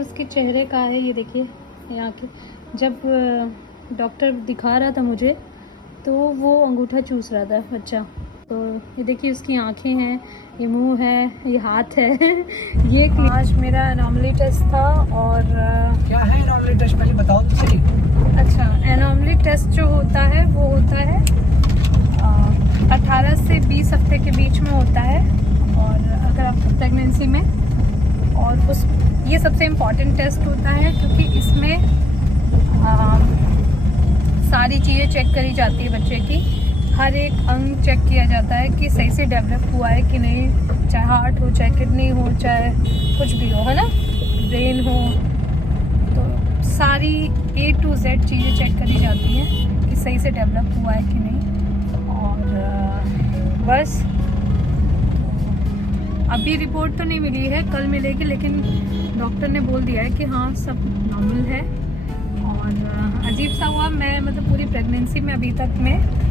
उसके चेहरे का है, ये देखिए यहाँ के। जब डॉक्टर दिखा रहा था मुझे तो वो अंगूठा चूस रहा था बच्चा। तो ये देखिए उसकी आंखें हैं, ये मुंह है, ये हाथ है। ये आज मेरा एनोमली टेस्ट था। और क्या है एनोमली टेस्ट, पहले बताओ तो सही। अच्छा, एनोमली टेस्ट जो होता है वो होता है 18 से 20 हफ्ते के बीच में होता है, और अगर आप प्रेगनेंसी में, और उस ये सबसे इम्पॉर्टेंट टेस्ट होता है क्योंकि इसमें सारी चीज़ें चेक करी जाती है बच्चे की। हर एक अंग चेक किया जाता है कि सही से डेवलप हुआ है कि नहीं, चाहे हार्ट हो, चाहे किडनी हो, चाहे कुछ भी हो, है ना, ब्रेन हो। तो सारी A to Z चीज़ें चेक करी जाती हैं कि सही से डेवलप हुआ है कि नहीं। और बस अभी रिपोर्ट तो नहीं मिली है, कल मिलेगी, लेकिन डॉक्टर ने बोल दिया है कि हाँ सब नॉर्मल है। और अजीब सा हुआ, मैं मतलब पूरी प्रेगनेंसी में अभी तक में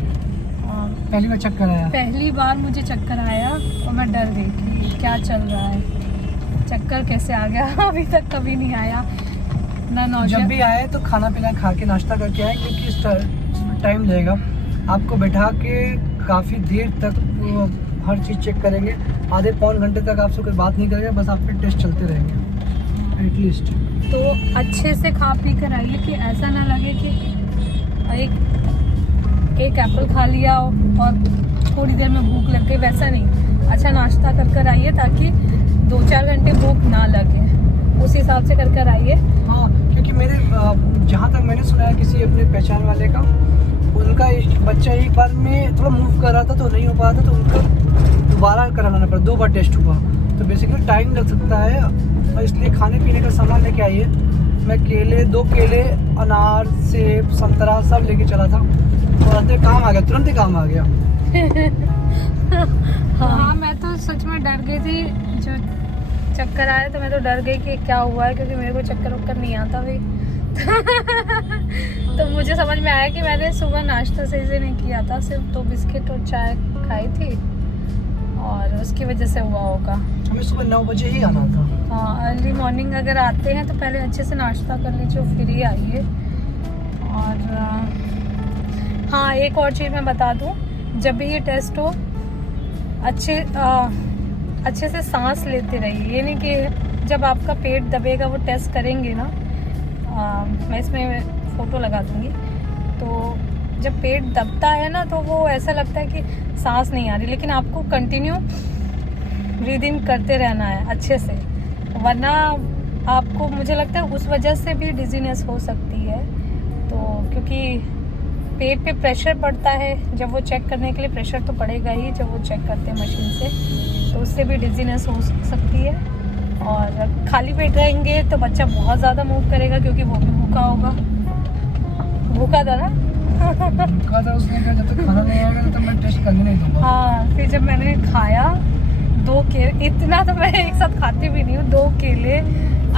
पहली बार चक्कर आया। पहली बार मुझे चक्कर आया और मैं डर गई कि क्या चल रहा है, चक्कर कैसे आ गया। अभी तक कभी नहीं आया ना। जब भी आए तो खाना पीना खा के नाश्ता करके आए, क्योंकि इस टाइम लगेगा आपको बैठा के काफ़ी देर तक वो हर चीज़ चेक करेंगे। आधे पौन घंटे तक आपसे कोई बात नहीं करेंगे, बस आपके टेस्ट चलते रहेंगे एटलीस्ट। तो अच्छे से खा पी कर आइए कि ऐसा ना लगे कि एक एप्पल खा लिया और थोड़ी देर में भूख लग गई, वैसा नहीं। अच्छा नाश्ता कर कर आइए ताकि 2-4 घंटे भूख ना लगे, उस हिसाब से कर कर आइए। हाँ, क्योंकि मेरे जहाँ तक मैंने सुना है किसी अपने पहचान वाले का, उनका बच्चा एक बार में थोड़ा मूव कर रहा था तो नहीं हो पा रहा था, तो उनका दोबारा कराना पड़ा, 2 बार टेस्ट हुआ। तो बेसिकली टाइम लग सकता है, और इसलिए खाने पीने का सामान लेके आइए। मैं 2 केले, अनार, सेब, संतरा सब लेके चला था, और काम आ गया, तुरंत ही काम आ गया। हाँ, मैं तो सच में डर गई थी। जो चक्कर आया तो मैं तो डर गई कि क्या हुआ है, क्योंकि मेरे को चक्कर वक्कर नहीं आता भाई। तो मुझे समझ में आया कि मैंने सुबह नाश्ता सही से नहीं किया था, सिर्फ 2 बिस्किट और चाय खाई थी, और उसकी वजह से हुआ होगा। हमें सुबह 9 बजे ही आना था। हाँ, अर्ली मॉर्निंग अगर आते हैं तो पहले अच्छे से नाश्ता कर लीजिए, फिर ही आइए। और हाँ, एक और चीज़ मैं बता दूँ, जब भी ये टेस्ट हो अच्छे से सांस लेते रहिए। ये नहीं कि जब आपका पेट दबेगा वो टेस्ट करेंगे ना, मैं इसमें फ़ोटो लगा दूँगी, तो जब पेट दबता है ना तो वो ऐसा लगता है कि सांस नहीं आ रही, लेकिन आपको कंटिन्यू ब्रीदिंग करते रहना है अच्छे से, वरना आपको, मुझे लगता है उस वजह से भी डिजीनेस हो सकती है। तो क्योंकि पेट पे प्रेशर पड़ता है, जब वो चेक करने के लिए प्रेशर तो पड़ेगा ही जब वो चेक करते हैं मशीन से, तो उससे भी डिजीनेस हो सकती है। और खाली पेट रहेंगे तो बच्चा बहुत ज़्यादा मूव करेगा, क्योंकि वो भी भूखा होगा। भूखा था ना? भूखा था उसने कहा जब तक खाना नहीं आएगा तो मैं टेस्ट करने नहीं दूंगा। हाँ, फिर जब मैंने खाया 2 केले, इतना तो मैं एक साथ खाती भी नहीं हूँ, 2 केले,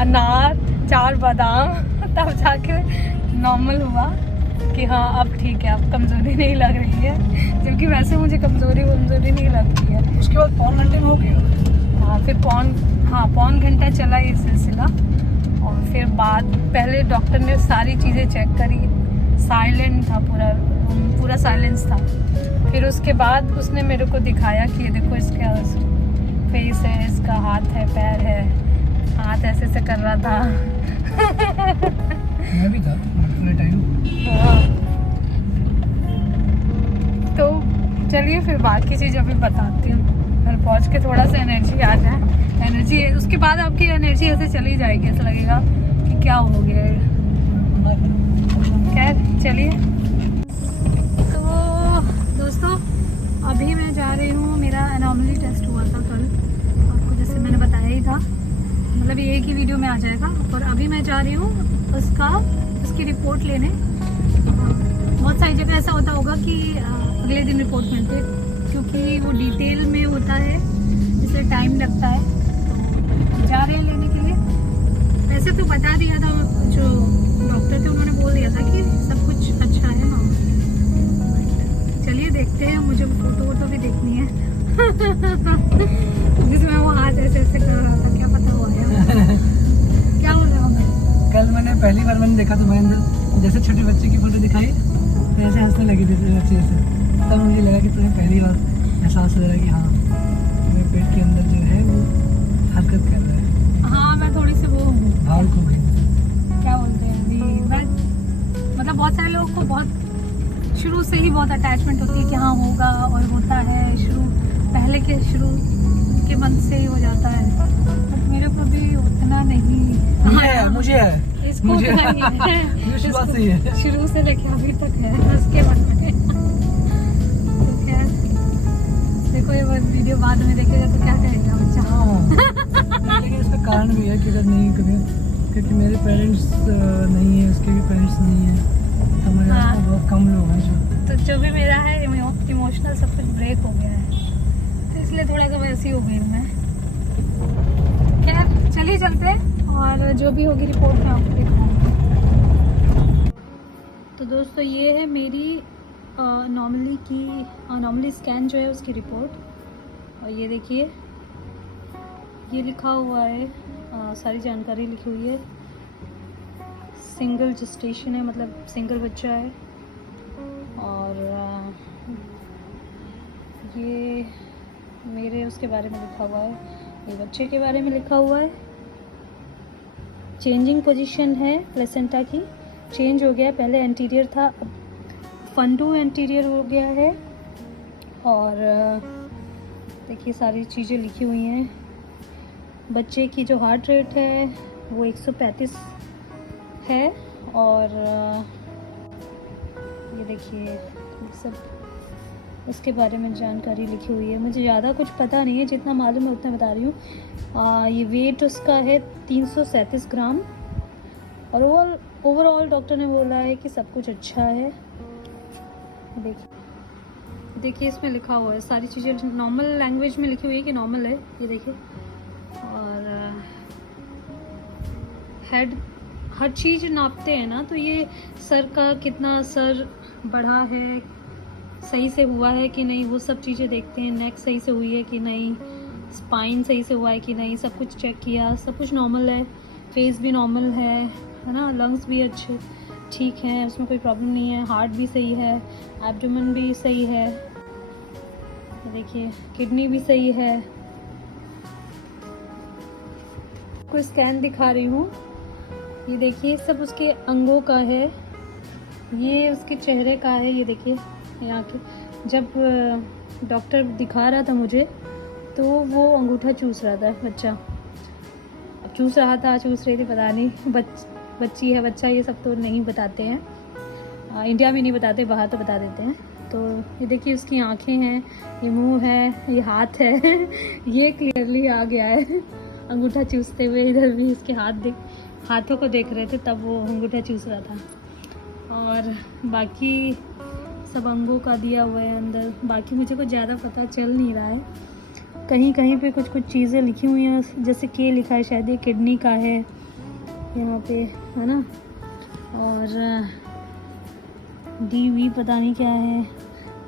अनार, 4 बादाम, तब जाके नॉर्मल हुआ कि हाँ अब ठीक है, अब कमज़ोरी नहीं लग रही है, जबकि वैसे मुझे कमज़ोरी नहीं लगती है। उसके बाद पौन घंटे में हो गया। हाँ, फिर पौन घंटा चला ये सिलसिला, और फिर पहले डॉक्टर ने सारी चीज़ें चेक करी, साइलेंट था पूरा साइलेंस था। फिर उसके बाद उसने मेरे को दिखाया कि ये देखो इसका फेस है, इसका हाथ है, पैर है, हाथ ऐसे से कर रहा था। मैं भी था पूरे टाइम। हाँ, तो चलिए फिर बाकी चीज़ अभी बताती हूँ। घर पहुँच के थोड़ा सा एनर्जी आ जाए, एनर्जी उसके बाद आपकी एनर्जी ऐसे चली जाएगी, ऐसा लगेगा कि क्या हो गया है। खैर चलिए, तो दोस्तों अभी मैं जा रही हूँ, मेरा एनोमली टेस्ट हुआ था कल, आपको जैसे मैंने बताया ही था, मतलब ये एक ही वीडियो में आ जाएगा। और अभी मैं जा रही हूँ उसकी रिपोर्ट लेने। बहुत सारी जगह ऐसा होता होगा कि अगले दिन रिपोर्ट मिलती है, क्योंकि वो डिटेल में होता है, इसलिए टाइम लगता है। तो जा रहे हैं लेने के लिए। वैसे तो बता दिया था, जो डॉक्टर थे उन्होंने बोल दिया था कि सब कुछ अच्छा है ना। चलिए देखते हैं, मुझे फोटो भी देखनी है। जिसमें वो हाथ ऐसे ऐसे कर रहा था, क्या पता हुआ है क्या हो रहा है। पहली बार मैंने देखा तो महेंद्र जैसे छोटे बच्चे की फोटो दिखाई तो ऐसे हंसने लगी थी अच्छे से, तब मुझे लगा कि तुम्हें पहली बार एहसास हो रहा है कि हाँ तुम्हें पेट के अंदर जो है वो हरकत कर रहा है। हाँ मैं थोड़ी सी वो हूँ, भावुक हो गई। क्या बोलते हैं अभी, मैं मतलब बहुत सारे लोगों को बहुत शुरू से ही बहुत अटैचमेंट होती है कि हाँ होगा और होता है, पहले के शुरू के मन से ही हो जाता है, बट मेरे को भी उतना नहीं। मुझे है इसको मुझे उतना ही है। विश्वास ही है। शुरू से लेके अभी तक है उसके मन में। तो खैर देखो ये वीडियो बाद में देखेगा तो क्या कहेगा बच्चा। लेकिन इसका कारण भी है कि अगर नहीं कभी, क्योंकि मेरे पेरेंट्स नहीं है, उसके भी पेरेंट्स नहीं है, तो मेरे हाँ। आसपास बहुत कम लोग हैं तो जो भी मेरा है इमोशनल सब कुछ ब्रेक हो गया है, तो इसलिए थोड़ा सा वैसी हो गई हूँ मैं। खैर चलिए चलते हैं और जो भी होगी रिपोर्ट में आपको दिखाऊंगी। तो दोस्तों ये है मेरी नॉर्मली स्कैन जो है उसकी रिपोर्ट, और ये देखिए ये लिखा हुआ है, सारी जानकारी लिखी हुई है। सिंगल जेस्टेशन है, मतलब सिंगल बच्चा है, और ये मेरे उसके बारे में लिखा हुआ है, ये बच्चे के बारे में लिखा हुआ है। चेंजिंग पोजीशन है प्लेसेंटा की, चेंज हो गया, पहले एंटीरियर था अब फंडू एंटीरियर हो गया है। और देखिए सारी चीज़ें लिखी हुई हैं। बच्चे की जो हार्ट रेट है वो 135 है, और ये देखिए सब उसके बारे में जानकारी लिखी हुई है। मुझे ज़्यादा कुछ पता नहीं है, जितना मालूम है उतना बता रही हूँ। ये वेट उसका है 337 ग्राम, और ओवरऑल डॉक्टर ने बोला है कि सब कुछ अच्छा है। देखिए इसमें लिखा हुआ है सारी चीज़ें नॉर्मल लैंग्वेज में लिखी हुई है कि नॉर्मल है, ये देखिए। और हेड हर चीज़ नापते हैं ना, तो ये सर का कितना सर बढ़ा है, सही से हुआ है कि नहीं, वो सब चीज़ें देखते हैं। नेक सही से हुई है कि नहीं, स्पाइन सही से हुआ है कि नहीं, सब कुछ चेक किया, सब कुछ नॉर्मल है। फेस भी नॉर्मल है ना, लंग्स भी अच्छे ठीक हैं, उसमें कोई प्रॉब्लम नहीं है। हार्ट भी सही है, एब्डोमेन भी सही है, देखिए किडनी भी सही है। कोई स्कैन दिखा रही हूँ, ये देखिए सब उसके अंगों का है, ये उसके चेहरे का है। ये देखिए यहाँ के, जब डॉक्टर दिखा रहा था मुझे तो वो अंगूठा चूस रहा था बच्चा, चूस रही थी पता नहीं, बच्ची है बच्चा, ये सब तो नहीं बताते हैं, इंडिया में नहीं बताते, बाहर तो बता देते हैं। तो ये देखिए उसकी आंखें हैं, ये मुंह है, ये हाथ है ये क्लियरली आ गया है अंगूठा चूसते हुए। इधर भी इसके हाथों को देख रहे थे तब वो अंगूठा चूस रहा था। और बाकी सब अंगों का दिया हुआ है अंदर, बाकी मुझे कुछ ज़्यादा पता चल नहीं रहा है। कहीं कहीं पे कुछ चीज़ें लिखी हुई हैं, जैसे के लिखा है, शायद ये किडनी का है यहाँ पे, है ना। और DV पता नहीं क्या है,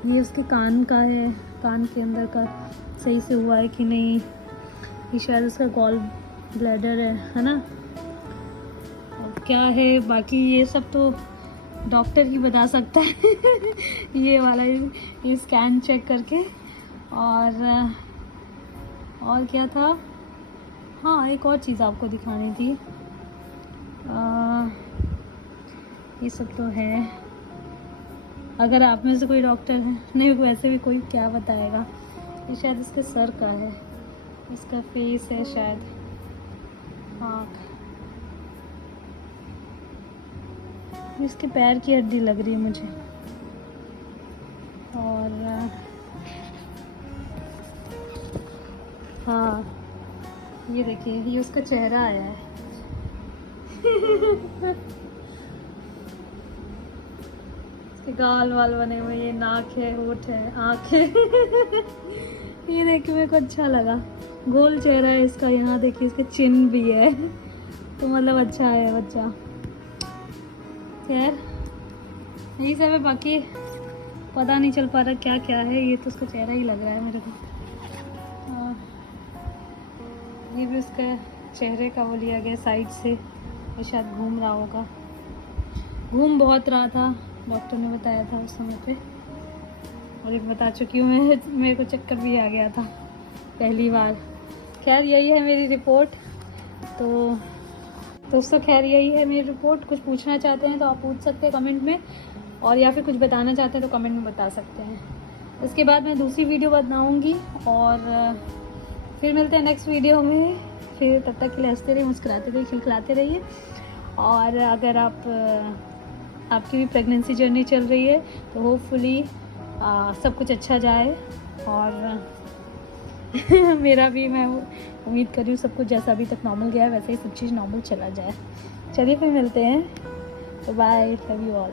ये उसके कान का है, कान के अंदर का सही से हुआ है कि नहीं, ये शायद उसका गॉल ब्लैडर है ना। और क्या है बाकी ये सब तो डॉक्टर ही बता सकता है ये वाला ये स्कैन चेक करके। और क्या था, हाँ एक और चीज़ आपको दिखानी थी, ये सब तो है। अगर आप में से कोई डॉक्टर है, नहीं वैसे भी कोई क्या बताएगा। ये शायद इसके सर का है, इसका फेस है शायद, आँख, इसके पैर की हड्डी लग रही है मुझे। और हाँ ये देखिए ये उसका चेहरा आया है इसके गाल वाल बने हुए, ये नाक है, होठ है, आँख है ये देखिए मेरे को अच्छा लगा, गोल चेहरा है इसका। यहाँ देखिए इसके चिन्ह भी है तो मतलब अच्छा है बच्चा। खैर यही सब है, बाकी पता नहीं चल पा रहा क्या क्या है, ये तो उसका चेहरा ही लग रहा है मेरे को। और ये भी उसका चेहरे का वो लिया गया साइड से, वो शायद घूम रहा होगा, घूम बहुत रहा था, डॉक्टर ने बताया था उस समय पे। और एक बता चुकी हूँ मैं, मेरे को चक्कर भी आ गया था पहली बार। खैर यही है मेरी रिपोर्ट। तो दोस्तों खैर यही है मेरी रिपोर्ट। कुछ पूछना चाहते हैं तो आप पूछ सकते हैं कमेंट में, और या फिर कुछ बताना चाहते हैं तो कमेंट में बता सकते हैं। इसके बाद मैं दूसरी वीडियो बनाऊंगी और फिर मिलते हैं नेक्स्ट वीडियो में। फिर तब तक के लिए हंसते रहिए, मुस्कुराते रहिए, खिलखिलाते रहिए। और अगर आपकी भी प्रेगनेंसी जर्नी चल रही है तो होपफुली सब कुछ अच्छा जाए। और मेरा भी, मैं उम्मीद कर रही हूँ सब कुछ जैसा अभी तक नॉर्मल गया है वैसे ही सब चीज़ नॉर्मल चला जाए। चलिए फिर मिलते हैं, तो बाय, लव यू ऑल।